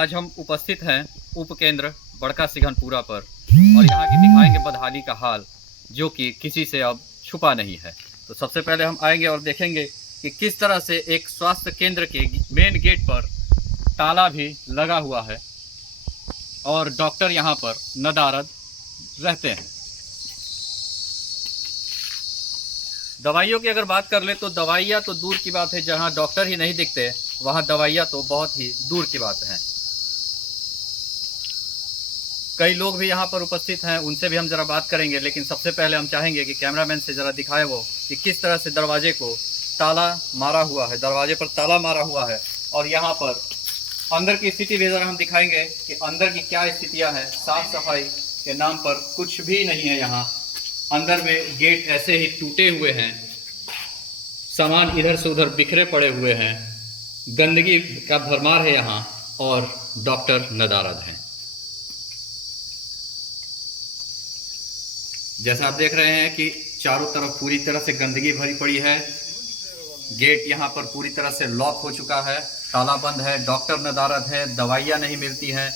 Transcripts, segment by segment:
आज हम उपस्थित हैं उपकेंद्र बड़का सिंघनपुरा पर और यहाँ की दिखाएंगे बदहाली का हाल, जो कि किसी से अब छुपा नहीं है। तो सबसे पहले हम आएंगे और देखेंगे कि किस तरह से एक स्वास्थ्य केंद्र के मेन गेट पर ताला भी लगा हुआ है और डॉक्टर यहाँ पर नदारद रहते हैं। दवाइयों की अगर बात कर ले तो दवाइयाँ तो दूर की बात है, जहाँ डॉक्टर ही नहीं दिखते वहाँ दवाइयाँ तो बहुत ही दूर की बात है। कई लोग भी यहाँ पर उपस्थित हैं, उनसे भी हम ज़रा बात करेंगे, लेकिन सबसे पहले हम चाहेंगे कि कैमरामैन से ज़रा दिखाए वो कि किस तरह से दरवाजे को ताला मारा हुआ है, दरवाजे पर ताला मारा हुआ है। और यहाँ पर अंदर की स्थिति भी ज़रा हम दिखाएंगे कि अंदर की क्या स्थितियाँ हैं। साफ सफाई के नाम पर कुछ भी नहीं है यहाँ। अंदर में गेट ऐसे ही टूटे हुए हैं, सामान इधर से उधर बिखरे पड़े हुए हैं, गंदगी का भरमार है यहाँ और डॉक्टर नदारद हैं। जैसा आप देख रहे हैं कि चारों तरफ पूरी तरह से गंदगी भरी पड़ी है। गेट यहाँ पर पूरी तरह से लॉक हो चुका है, ताला बंद है, डॉक्टर नदारद है, दवाइयाँ नहीं मिलती हैं।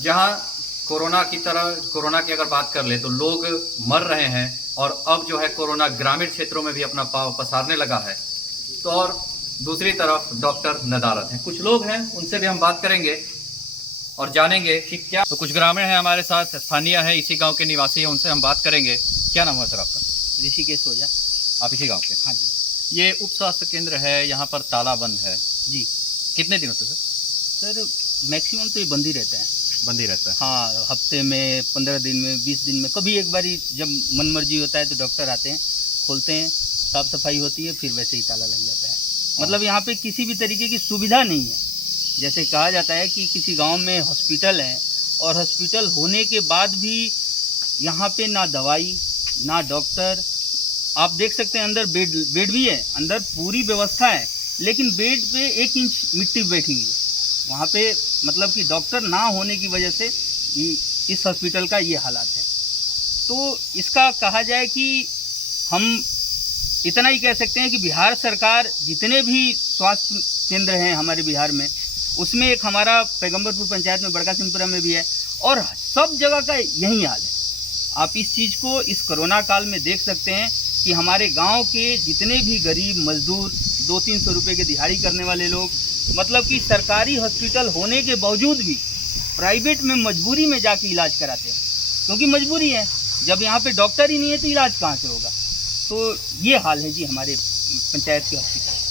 जहाँ कोरोना की अगर बात कर ले तो लोग मर रहे हैं और अब जो है कोरोना ग्रामीण क्षेत्रों में भी अपना पांव पसारने लगा है, तो और दूसरी तरफ डॉक्टर नदारद हैं। कुछ लोग हैं, उनसे भी हम बात करेंगे और जानेंगे कि क्या। तो कुछ ग्रामीण हैं हमारे साथ, स्थानीय हैं, इसी गांव के निवासी हैं, उनसे हम बात करेंगे। क्या नाम है सर आपका? ऋषिकेश ओझा। आप इसी गाँव के? हाँ जी। ये उप स्वास्थ्य केंद्र है, यहाँ पर ताला बंद है जी। कितने दिनों से सर? सर मैक्सिमम तो ये बंद ही रहता है। बंद ही रहता है? हाँ, हफ्ते में 15 दिन में 20 दिन में कभी एक बारी जब मन मर्जी होता है तो डॉक्टर आते हैं, खोलते हैं, साफ सफाई होती है, फिर वैसे ही ताला लग जाता है। मतलब यहाँ पे किसी भी तरीके की सुविधा नहीं है। जैसे कहा जाता है कि किसी गांव में हॉस्पिटल है और हॉस्पिटल होने के बाद भी यहाँ पे ना दवाई ना डॉक्टर। आप देख सकते हैं अंदर बेड भी है, अंदर पूरी व्यवस्था है, लेकिन बेड पे 1 इंच मिट्टी बैठी हुई है। वहाँ पे मतलब कि डॉक्टर ना होने की वजह से इस हॉस्पिटल का ये हालात है। तो इसका कहा जाए कि हम इतना ही कह सकते हैं कि बिहार सरकार जितने भी स्वास्थ्य केंद्र हैं हमारे बिहार में, उसमें एक हमारा पैगंबरपुर पंचायत में बड़का सिंहपुरा में भी है और सब जगह का यही हाल है। आप इस चीज़ को इस कोरोना काल में देख सकते हैं कि हमारे गांव के जितने भी गरीब मजदूर 200-300 रुपये के दिहाड़ी करने वाले लोग, मतलब कि सरकारी हॉस्पिटल होने के बावजूद भी प्राइवेट में मजबूरी में जाके इलाज कराते हैं, क्योंकि मजबूरी है। जब यहाँ पे डॉक्टर ही नहीं है तो इलाज कहाँ से होगा? तो ये हाल है जी हमारे पंचायत के हॉस्पिटल।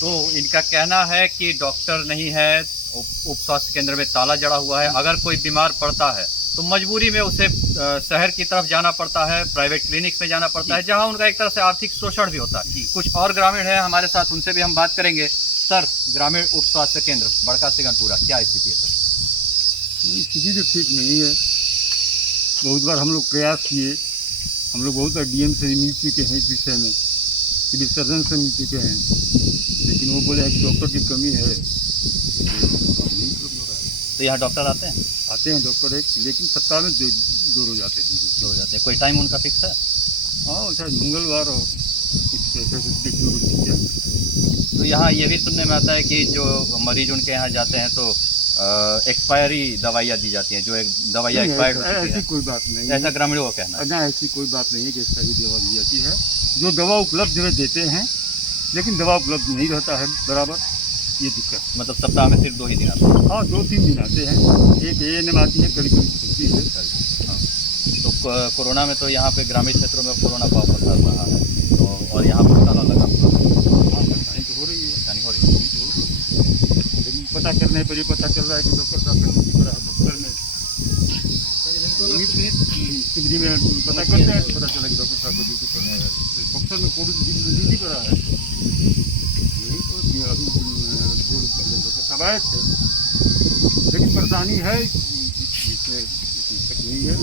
तो इनका कहना है कि डॉक्टर नहीं है, उप स्वास्थ्य केंद्र में ताला जड़ा हुआ है। अगर कोई बीमार पड़ता है तो मजबूरी में उसे शहर की तरफ जाना पड़ता है, प्राइवेट क्लिनिक्स में जाना पड़ता है, जहां उनका एक तरह से आर्थिक शोषण भी होता है। कुछ और ग्रामीण हैं हमारे साथ, उनसे भी हम बात करेंगे। सर, ग्रामीण उप स्वास्थ्य केंद्र बड़का सिंघनपुरा, क्या स्थिति है सर? स्थिति तो ठीक नहीं है। बहुत बार हम लोग प्रयास किए, हम लोग बहुत डीएम से मिल चुके हैं इस विषय में, सिविल सर्जन से मिल चुके हैं, लेकिन वो बोले कि डॉक्टर की कमी है। तो यहाँ डॉक्टर आते हैं डॉक्टर एक, लेकिन सप्ताह में दो रोज आते हैं। दो जाते हैं। कोई टाइम उनका फिक्स है? हाँ, शायद मंगलवार और कुछ ऐसे 2 रोज। तो यहाँ ये भी सुनने में आता है कि जो मरीज उनके यहाँ जाते हैं तो एक्सपायरी दवाइयाँ दी जाती हैं, जो एक दवाइयाँ एक्सपायर्ड हो चुकी हैं। ऐसी कोई बात नहीं, ऐसा ग्रामीणों का कहना है। ना, ऐसी कोई बात नहीं है कि एक्सपायरी दवा दी जाती है। जो दवा उपलब्ध जो देते हैं, लेकिन दवा उपलब्ध नहीं रहता है बराबर, ये दिक्कत। मतलब सप्ताह में सिर्फ 2 ही दिन आते हैं? हाँ, 2-3 दिन आते हैं। एक ANM आती है, कभी खुलती है। हाँ, तो कोरोना में तो यहाँ पे ग्रामीण क्षेत्रों में कोरोना पाव पसार रहा है, तो और यहाँ पर ताला लगा हुआ है। हाँ, परेशानी तो हो रही है, परेशानी हो रही है। लेकिन पता करने पर ये पता चल रहा है कि डॉक्टर साहब का ड्यूटी पर है। डॉक्टर में शिवरी में पता करते हैं तो पता चला कि डॉक्टर साहब का ड्यूटी पर है। डॉक्टर में कोविड ड्यूटी पर है। यही तो अभी डॉक्टर साहब आए थे, लेकिन परेशानी है, नहीं है।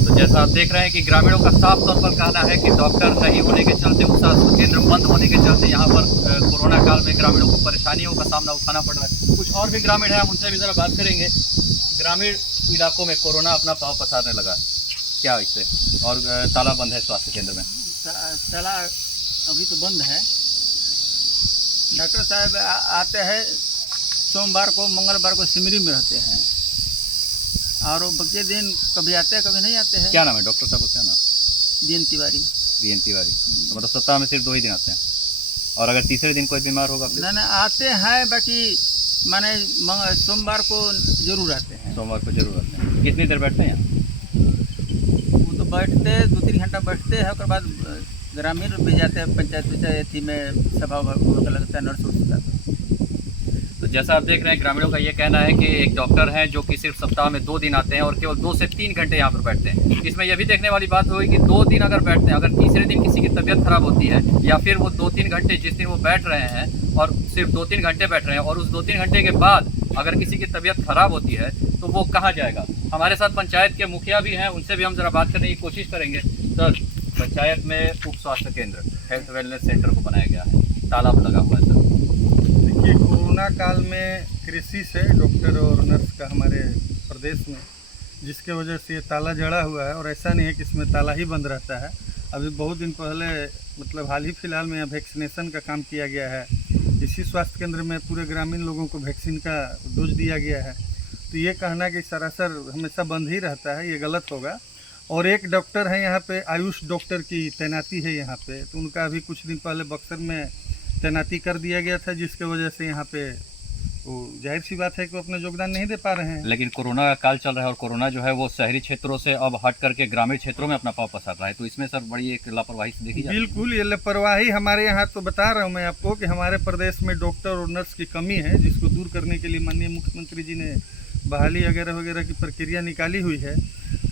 तो जैसा आप देख रहे हैं कि ग्रामीणों का साफ तौर पर कहना है कि डॉक्टर नहीं होने के चलते, उप स्वास्थ्य केंद्र बंद होने के चलते यहाँ पर कोरोना काल में ग्रामीणों को परेशानियों का सामना उठाना पड़ रहा है। कुछ और भी ग्रामीण हैं, हम उनसे भी ज़रा बात करेंगे। ग्रामीण इलाकों में कोरोना अपना पाँव पसारने लगा है, क्या इससे? और ताला बंद है स्वास्थ्य केंद्र में। ताला अभी तो बंद है। डॉक्टर साहब आते हैं सोमवार को मंगलवार को सिमरी में रहते हैं, और वो बचे दिन कभी आते हैं कभी नहीं आते हैं। क्या नाम है डॉक्टर साहब का, क्या नाम? बीएन तिवारी। बीएन तिवारी। तो मतलब सप्ताह में सिर्फ 2 ही दिन आते हैं, और अगर तीसरे दिन कोई बीमार होगा फिर? ना आते हैं, बाकी माने सोमवार को जरूर आते हैं। सोमवार को जरूर आते हैं। कितनी देर बैठते हैं यहाँ? वो तो बैठते 2-3 घंटा बैठते हैं, उसके बाद ग्रामीण भी जाते हैं, पंचायत अथी में सभा लगता है, नर्स होता है। तो जैसा आप देख रहे हैं, ग्रामीणों का ये कहना है कि एक डॉक्टर हैं जो कि सिर्फ सप्ताह में 2 दिन आते हैं और केवल 2 से 3 घंटे यहाँ पर बैठते हैं। इसमें यह भी देखने वाली बात हुई कि 2 दिन अगर बैठते हैं, अगर तीसरे दिन किसी की तबीयत खराब होती है, या फिर वो 2-3 घंटे जिस दिन वो बैठ रहे हैं और सिर्फ 2-3 घंटे बैठ रहे हैं, और उस 2-3 घंटे के बाद अगर किसी की तबीयत खराब होती है तो वो कहाँ जाएगा? हमारे साथ पंचायत के मुखिया भी हैं, उनसे भी हम जरा बात करने की कोशिश करेंगे। सर, पंचायत में उप स्वास्थ्य केंद्र, हेल्थ वेलनेस सेंटर को बनाया गया है, ताला लगा हुआ है सर। देखिए, कोरोना काल में कृषि से डॉक्टर और नर्स का हमारे प्रदेश में, जिसके वजह से ये ताला जड़ा हुआ है, और ऐसा नहीं है कि इसमें ताला ही बंद रहता है। अभी बहुत दिन पहले, मतलब हाल ही फिलहाल में वैक्सीनेशन का काम किया गया है। इसी स्वास्थ्य केंद्र में पूरे ग्रामीण लोगों को वैक्सीन का डोज दिया गया है। तो ये कहना कि सरासर हमेशा बंद ही रहता है, ये गलत होगा। और एक डॉक्टर है यहाँ पे, आयुष डॉक्टर की तैनाती है यहाँ पे, तो उनका अभी कुछ दिन पहले बक्सर में तैनाती कर दिया गया था, जिसके वजह से यहाँ पे वो जाहिर सी बात है कि वो अपना योगदान नहीं दे पा रहे हैं। लेकिन कोरोना का काल चल रहा है, और कोरोना जो है वो शहरी क्षेत्रों से अब हट करके ग्रामीण क्षेत्रों में अपना पाँव पसार रहा है, तो इसमें सर बड़ी एक लापरवाही से देखी जाती है। बिल्कुल, ये लापरवाही हमारे यहाँ, तो बता रहा हूँ मैं आपको कि हमारे प्रदेश में डॉक्टर और नर्स की कमी है, जिसको दूर करने के लिए माननीय मुख्यमंत्री जी ने बहाली वगैरह वगैरह की प्रक्रिया निकाली हुई है।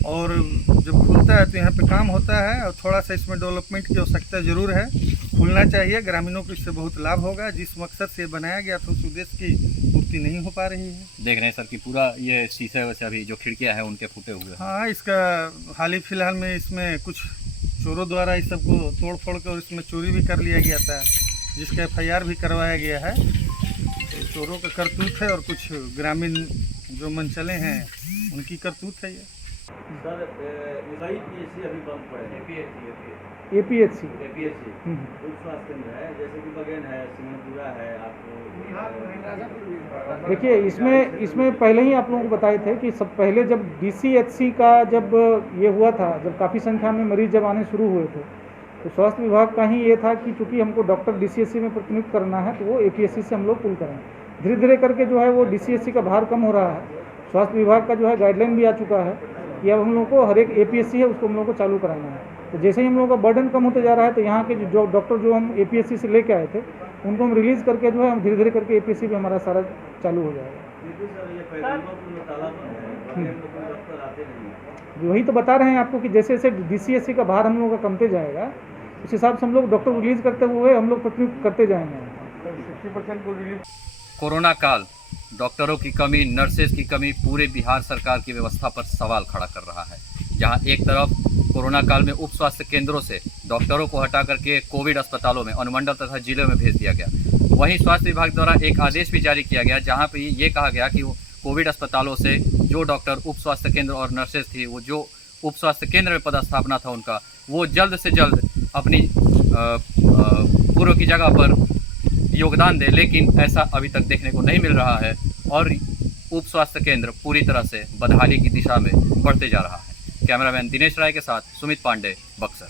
और जब खुलता है तो यहाँ पे काम होता है, और थोड़ा सा इसमें डेवलपमेंट की आवश्यकता ज़रूर है, खुलना चाहिए। ग्रामीणों को इससे बहुत लाभ होगा। जिस मकसद से बनाया गया था उस उद्देश्य की पूर्ति नहीं हो पा रही है। देख रहे हैं सर कि पूरा ये शीशे वैसे अभी जो खिड़कियां हैं उनके फूटे हुए हैं। हाँ, इसका हाल ही फिलहाल में इसमें कुछ चोरों द्वारा इस सबको तोड़ फोड़ कर इसमें चोरी भी कर लिया गया था, जिसका FIR भी करवाया गया है। तो चोरों का करतूत है, और कुछ ग्रामीण जो मनचले हैं उनकी करतूत है ये। सर, अभी बंद पड़े हैं। APHC उप स्वास्थ्य केंद्र है, जैसे कि बगेन है, सिंहपुरा है, आपको देखिए, इसमें पहले ही आप लोगों को बताए थे कि सब पहले जब DCHC का जब ये हुआ था, जब काफ़ी संख्या में मरीज जब आने शुरू हुए थे, तो स्वास्थ्य विभाग का ही ये था कि चूँकि हमको डॉक्टर DCHC में प्रतिनियुक्त करना है, तो वो APHC से हम लोग पुल करें। धीरे धीरे करके जो है वो DCHC का भार कम हो रहा है। स्वास्थ्य विभाग का जो है गाइडलाइन भी आ चुका है कि अब हम लोग को हर एक APHC है उसको हम लोग को चालू कराना है। तो जैसे ही हम लोगों का बर्डन कम होते जा रहा है, तो यहाँ के जो डॉक्टर जो हम APHC से लेके आए थे, उनको हम रिलीज़ करके जो है हम धीरे धीरे करके APHC भी हमारा सारा चालू हो जाएगा। वही तो बता रहे हैं आपको कि जैसे जैसे DCHC का भार हम लोगों का कमते जाएगा, उस हिसाब से हम लोग डॉक्टर रिलीज़ करते हुए हम लोग प्रतिनियुक्त करते जाएंगे। 60% को रिलीज। कोरोना काल, डॉक्टरों की कमी, नर्सेज की कमी पूरे बिहार सरकार की व्यवस्था पर सवाल खड़ा कर रहा है। जहां एक तरफ कोरोना काल में उप स्वास्थ्य केंद्रों से डॉक्टरों को हटा करके कोविड अस्पतालों में, अनुमंडल तथा जिले में भेज दिया गया, वहीं स्वास्थ्य विभाग द्वारा एक आदेश भी जारी किया गया जहां पर ये कहा गया कि कोविड अस्पतालों से जो डॉक्टर उप स्वास्थ्य केंद्र और नर्सेज थी, वो जो उप स्वास्थ्य केंद्र में पदस्थापना था उनका, वो जल्द से जल्द अपनी पूर्व की जगह पर योगदान दे। लेकिन ऐसा अभी तक देखने को नहीं मिल रहा है, और उप स्वास्थ्य केंद्र पूरी तरह से बदहाली की दिशा में बढ़ते जा रहा है। कैमरामैन दिनेश राय के साथ सुमित पांडे, बक्सर।